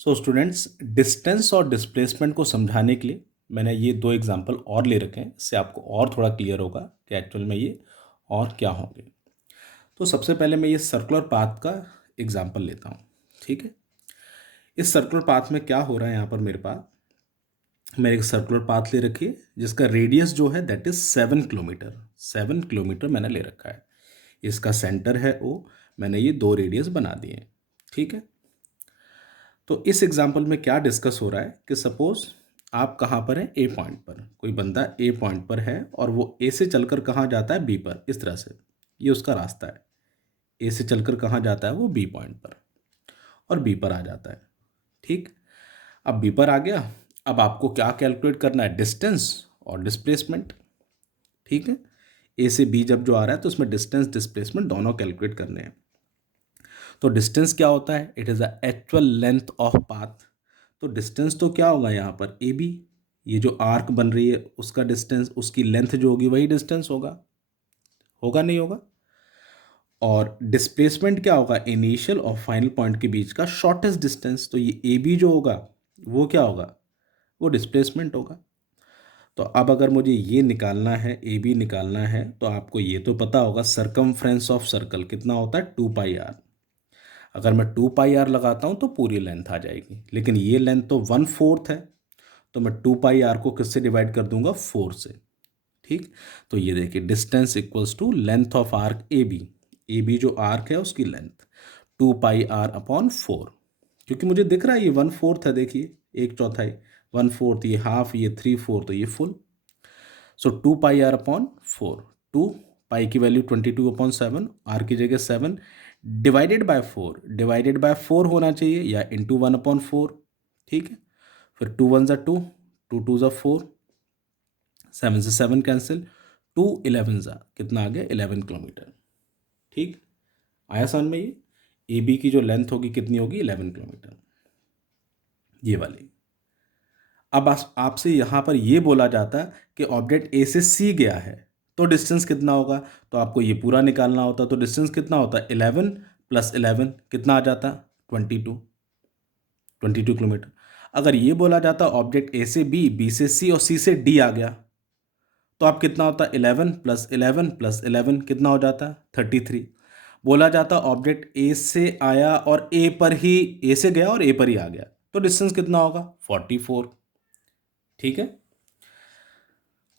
So students, distance और displacement को समझाने के लिए मैंने ये दो एग्जांपल और ले रखे हैं। इससे आपको और थोड़ा क्लियर होगा कि एक्चुअल में ये और क्या होंगे। तो सबसे पहले मैं ये सर्कुलर पाथ का एग्जांपल लेता हूँ। ठीक है, इस सर्कुलर पाथ में क्या हो रहा है, यहाँ पर मेरे पास मैंने एक सर्कुलर पाथ ले रखी है जिसका रेडियस जो है दैट इज 7 किलोमीटर। 7 किलोमीटर मैंने ले रखा है। इसका सेंटर है ओ, मैंने ये दो रेडियस बना दिए हैं। ठीक है, तो इस एग्जाम्पल में क्या डिस्कस हो रहा है कि सपोज आप कहाँ पर हैं, ए पॉइंट पर। कोई बंदा ए पॉइंट पर है और वो ए से चलकर कहाँ जाता है, बी पर। इस तरह से ये उसका रास्ता है। ए से चलकर कहाँ जाता है, वो बी पॉइंट पर, और बी पर आ जाता है। ठीक, अब बी पर आ गया। अब आपको क्या कैलकुलेट करना है, डिस्टेंस और डिस्प्लेसमेंट। ठीक है, ए से बी जब जो आ रहा है तो उसमें डिस्टेंस डिस्प्लेसमेंट दोनों कैलकुलेट करने हैं। तो डिस्टेंस क्या होता है, it is the actual length of path. तो डिस्टेंस तो क्या होगा यहाँ पर, ए बी, ये जो आर्क बन रही है उसका डिस्टेंस, उसकी लेंथ जो होगी वही डिस्टेंस होगा। होगा नहीं होगा। और डिस्प्लेसमेंट क्या होगा, इनिशियल और फाइनल पॉइंट के बीच का शॉर्टेस्ट डिस्टेंस। तो ये ए बी जो होगा वो क्या होगा, वो डिस्प्लेसमेंट होगा। तो अब अगर मुझे ये निकालना है, ए बी निकालना है, तो आपको ये तो पता होगा सरकमफ्रेंस ऑफ सर्कल कितना होता है, 2 पाई आर। अगर मैं 2 पाई आर लगाता हूँ तो पूरी लेंथ आ जाएगी, लेकिन ये लेंथ तो 1/4 है। तो मैं 2 पाई आर को किससे डिवाइड कर दूंगा, 4 से। ठीक, तो ये देखिए distance equals to length of arc A B. A B जो आर्क है उसकी लेंथ 2 पाई आर अपॉन 4। क्योंकि मुझे दिख रहा है ये 1/4 है, देखिए 1/4, 1/4, ये हाफ, ये 3/4, तो ये full. So 2 pi R upon 4, 2 pi की वैल्यू 22/7, आर की जगह 7, डिवाइडेड बाय 4। डिवाइडेड बाय 4 होना चाहिए या इंटू 1/4। ठीक है, फिर 2 1 ज़ा 2, 2 2 ज़ा 4, 7 से 7 कैंसिल, 2 11 ज़ा कितना आ गया, 11 किलोमीटर। ठीक, आया समझ में। ये ए बी की जो लेंथ होगी कितनी होगी, 11 किलोमीटर, ये वाली। अब आपसे यहाँ पर ये बोला जाता है कि ऑब्जेक्ट ए से सी गया है तो डिस्टेंस कितना होगा। तो आपको ये पूरा निकालना होता, तो डिस्टेंस कितना होता है, 11 + 11 कितना आ जाता, 22 किलोमीटर। अगर ये बोला जाता ऑब्जेक्ट ए से बी, बी से सी और सी से डी आ गया, तो आप कितना होता, 11 + 11 + 11 कितना हो जाता, 33। बोला जाता ऑब्जेक्ट ए से आया और ए पर ही, ए से गया और ए पर ही आ गया, तो डिस्टेंस कितना होगा, 44। ठीक है,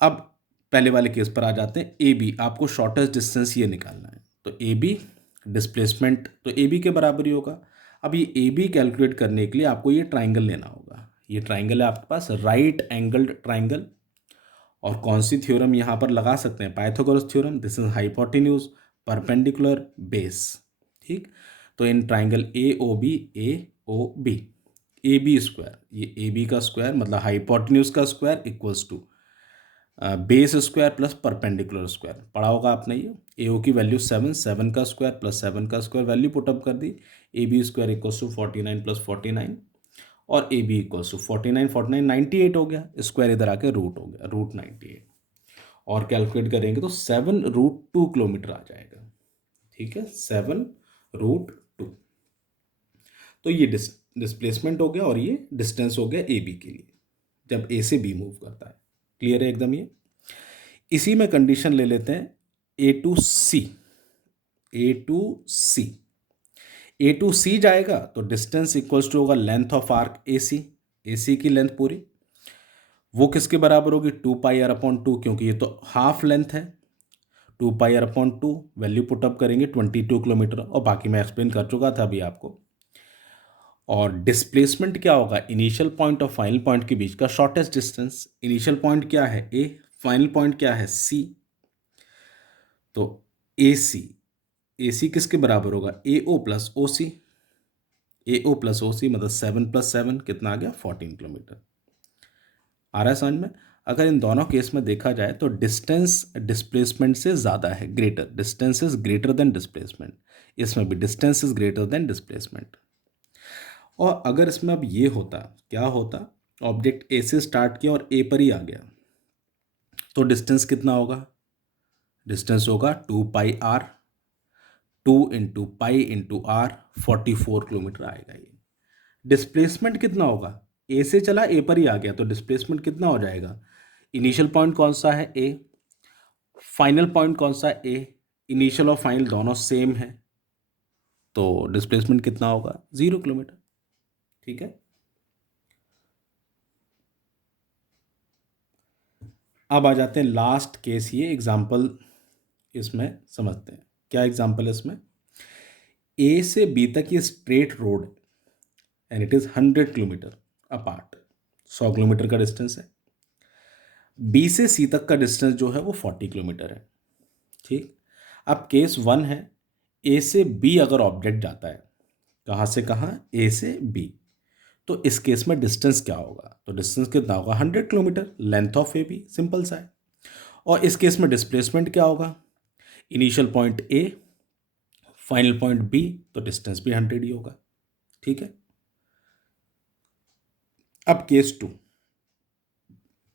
अब पहले वाले केस पर आ जाते हैं। ए बी, आपको शॉर्टेस्ट डिस्टेंस ये निकालना है। तो ए बी डिस्प्लेसमेंट तो ए बी के बराबर ही होगा। अब ये ए बी कैलकुलेट करने के लिए आपको ये ट्राइंगल लेना होगा। ये ट्राइंगल है आपके पास, राइट एंगल्ड ट्राइंगल। और कौन सी थ्योरम यहाँ पर लगा सकते हैं, Pythagoras theorem. This is hypotenuse perpendicular base. ठीक, तो in triangle A O B A B square, ये ए बी का स्क्वायर मतलब हाइपोटेन्यूज का square equals to base square plus perpendicular square. पढ़ा होगा आपने ये। ए ओ की वैल्यू 7, 7 का स्क्वायर प्लस 7 का स्क्वायर, वैल्यू पुटअप कर दी। A B square equals to 49 + 49, और ए बी इक्वल्स टू 49, 49, 98 हो गया। स्क्वायर इधर आके रूट हो गया, √98। और कैलकुलेट करेंगे तो 7√2 किलोमीटर आ जाएगा। ठीक है, 7√2। तो ये डिस्प्लेसमेंट हो गया और ये डिस्टेंस हो गया ए बी के लिए जब ए से बी मूव करता है। क्लियर है एकदम ये। इसी में कंडीशन ले लेते हैं A to C. A to C, A to C जाएगा तो डिस्टेंस इक्वल्स टू होगा length of arc A C. A C की लेंथ पूरी वो किसके बराबर होगी, 2 पाई आर अपॉन 2, क्योंकि ये तो हाफ लेंथ है। 2 pi R upon 2, value put up करेंगे 22 किलोमीटर, और बाकी मैं एक्सप्लेन कर चुका था अभी आपको। और डिस्प्लेसमेंट क्या होगा, इनिशियल पॉइंट और फाइनल पॉइंट के बीच का शॉर्टेस्ट डिस्टेंस। इनिशियल पॉइंट क्या है, ए, फाइनल पॉइंट क्या है, सी। तो ए सी, ए सी किसके बराबर होगा, ए ओ प्लस ओ सी। ए ओ प्लस ओ सी मतलब 7 + 7 कितना आ गया, 14 किलोमीटर। आ रहा है समझ में। अगर इन दोनों केस में देखा जाए तो डिस्टेंस डिस्प्लेसमेंट से ज़्यादा है, greater. Distance is greater than displacement. इसमें भी distance is greater than displacement. और अगर इसमें अब ये होता, क्या होता, ऑब्जेक्ट ए से स्टार्ट किया और ए पर ही आ गया, तो डिस्टेंस कितना होगा, डिस्टेंस होगा 2 pi are, 2 × pi × are, 44 kilometre आएगा ये। डिस्प्लेसमेंट कितना होगा, ए से चला ए पर ही आ गया, तो डिस्प्लेसमेंट कितना हो जाएगा, इनिशियल पॉइंट कौन सा है ए, फाइनल पॉइंट कौन सा है ए, इनिशियल और फाइनल दोनों सेम है, तो डिस्प्लेसमेंट कितना होगा, 0 किलोमीटर। ठीक है, अब आ जाते हैं लास्ट केस, ये एग्जाम्पल इसमें समझते हैं। क्या एग्जाम्पल है इसमें, ए से बी तक ये straight road and it is 100 kilometre apart, 100 kilometre का डिस्टेंस है। बी से सी तक का डिस्टेंस जो है वो 40 किलोमीटर है। ठीक, अब केस 1 है, ए से बी अगर ऑब्जेक्ट जाता है, कहाँ से कहाँ, ए से बी, तो इस केस में डिस्टेंस क्या होगा, तो डिस्टेंस कितना होगा, 100 kilometre, length of A B, simple सा है। और इस केस में डिस्प्लेसमेंट क्या होगा, initial point A, final point B, तो डिस्टेंस भी 100 ही होगा। ठीक है, अब case 2,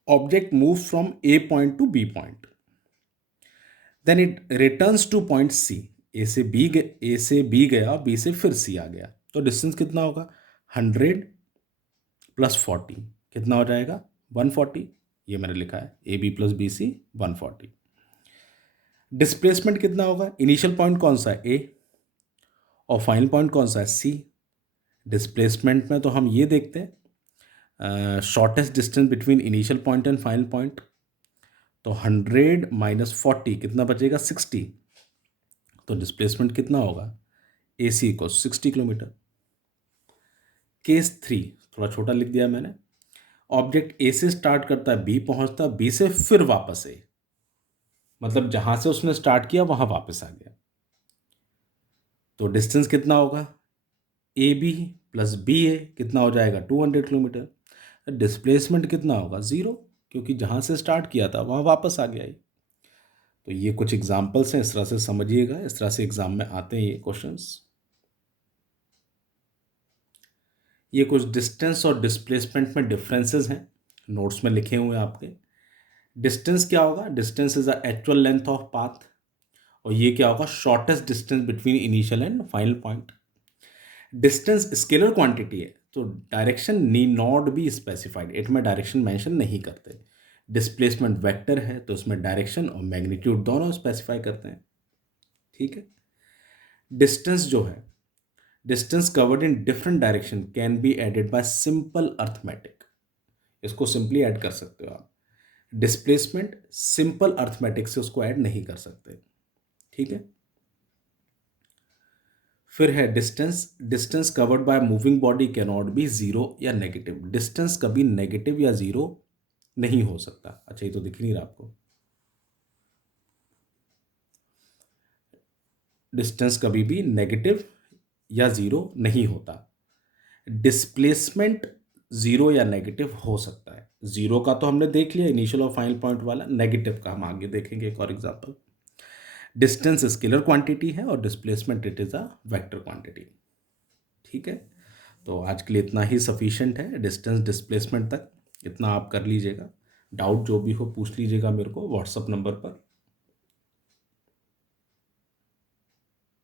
object move from A point to B point, then it returns to point C, A से बी गया, बी से फिर सी आ गया, तो डिस्टेंस कितना होगा, 100 प्लस 40 कितना हो जाएगा, 140। ये मैंने लिखा है A B plus B C 140। Displacement कितना होगा, इनिशियल पॉइंट कौन सा है ए, और फाइनल पॉइंट कौन सा है सी। डिस्प्लेसमेंट में तो हम ये देखते हैं shortest distance between initial point and final point, तो 100 माइनस 40 कितना बचेगा, 60। तो डिस्प्लेसमेंट कितना होगा, ए सी को 60 किलोमीटर। केस 3 थोड़ा छोटा लिख दिया मैंने, ऑब्जेक्ट ए से स्टार्ट करता है, बी पहुंचता है, बी से फिर वापस ए, मतलब जहां से उसने स्टार्ट किया वहां वापस आ गया, तो डिस्टेंस कितना होगा, ए बी प्लस बी ए कितना हो जाएगा, 200 किलोमीटर। डिस्प्लेसमेंट कितना होगा, 0, क्योंकि जहां से स्टार्ट किया था वहां वापस आ गया। तो ये कुछ एग्जाम्पल्स हैं, इस तरह से समझिएगा, इस तरह से एग्जाम में आते हैं ये क्वेश्चंस। ये कुछ डिस्टेंस और डिस्प्लेसमेंट में डिफरेंसेस हैं, नोट्स में लिखे हुए हैं आपके। डिस्टेंस क्या होगा, distance is the actual length of path, और ये क्या होगा, shortest distance between initial and final point. Distance scalar quantity है, तो direction need not be specified, इसमें डायरेक्शन मेंशन नहीं करते। डिस्प्लेसमेंट वेक्टर है, तो उसमें डायरेक्शन और मैग्नीट्यूड दोनों स्पेसिफाई करते हैं। ठीक है, डिस्टेंस जो है, distance covered in different direction can be added by simple arithmetic, इसको सिंपली ऐड कर सकते हो आप। डिस्प्लेसमेंट सिंपल अर्थमेटिक से उसको ऐड नहीं कर सकते। ठीक है, फिर है distance, distance covered by moving body can not be zero या नेगेटिव, डिस्टेंस कभी नेगेटिव या जीरो नहीं हो सकता। अच्छा, ये तो दिख नहीं रहा आपको, डिस्टेंस कभी भी नेगेटिव या जीरो नहीं होता। डिस्प्लेसमेंट जीरो या नेगेटिव हो सकता है, जीरो का तो हमने देख लिया इनिशियल और फाइनल पॉइंट वाला, नेगेटिव का हम आगे देखेंगे एक और एग्जांपल। डिस्टेंस स्केलर क्वांटिटी है और displacement it is a vector quantity. ठीक है, तो आज के लिए इतना ही सफिशिएंट है, डिस्टेंस डिस्प्लेसमेंट तक इतना आप कर लीजिएगा। डाउट जो भी हो पूछ लीजिएगा मेरे को व्हाट्सअप नंबर पर।